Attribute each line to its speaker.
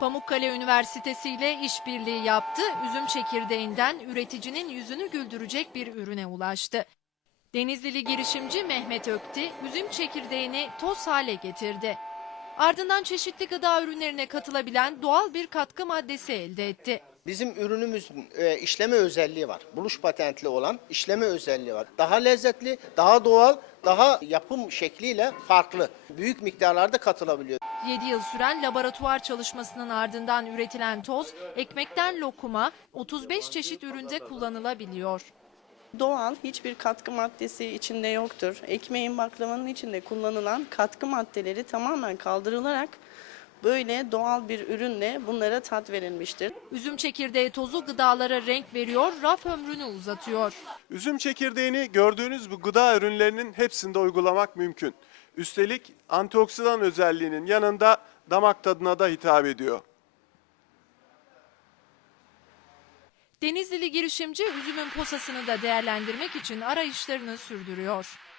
Speaker 1: Pamukkale Üniversitesi ile işbirliği yaptı. Üzüm çekirdeğinden üreticinin yüzünü güldürecek bir ürüne ulaştı. Denizlili girişimci Mehmet Ökti, üzüm çekirdeğini toz hale getirdi. Ardından çeşitli gıda ürünlerine katılabilen doğal bir katkı maddesi elde etti.
Speaker 2: Bizim ürünümüzün e, işleme özelliği var. Buluş patentli olan işleme özelliği var. Daha lezzetli, daha doğal, daha yapım şekliyle farklı. Büyük miktarlarda katılabiliyor.
Speaker 1: 7 yıl süren laboratuvar çalışmasının ardından üretilen toz, ekmekten lokuma 35 çeşit üründe kullanılabiliyor.
Speaker 3: Doğal hiçbir katkı maddesi içinde yoktur. Ekmeğin baklavanın içinde kullanılan katkı maddeleri tamamen kaldırılarak böyle doğal bir ürünle bunlara tat verilmiştir.
Speaker 1: Üzüm çekirdeği tozu gıdalara renk veriyor, raf ömrünü uzatıyor.
Speaker 4: Üzüm çekirdeğini gördüğünüz bu gıda ürünlerinin hepsinde uygulamak mümkün. Üstelik antioksidan özelliğinin yanında damak tadına da hitap ediyor.
Speaker 1: Denizlili girişimci üzümün posasını da değerlendirmek için arayışlarını sürdürüyor.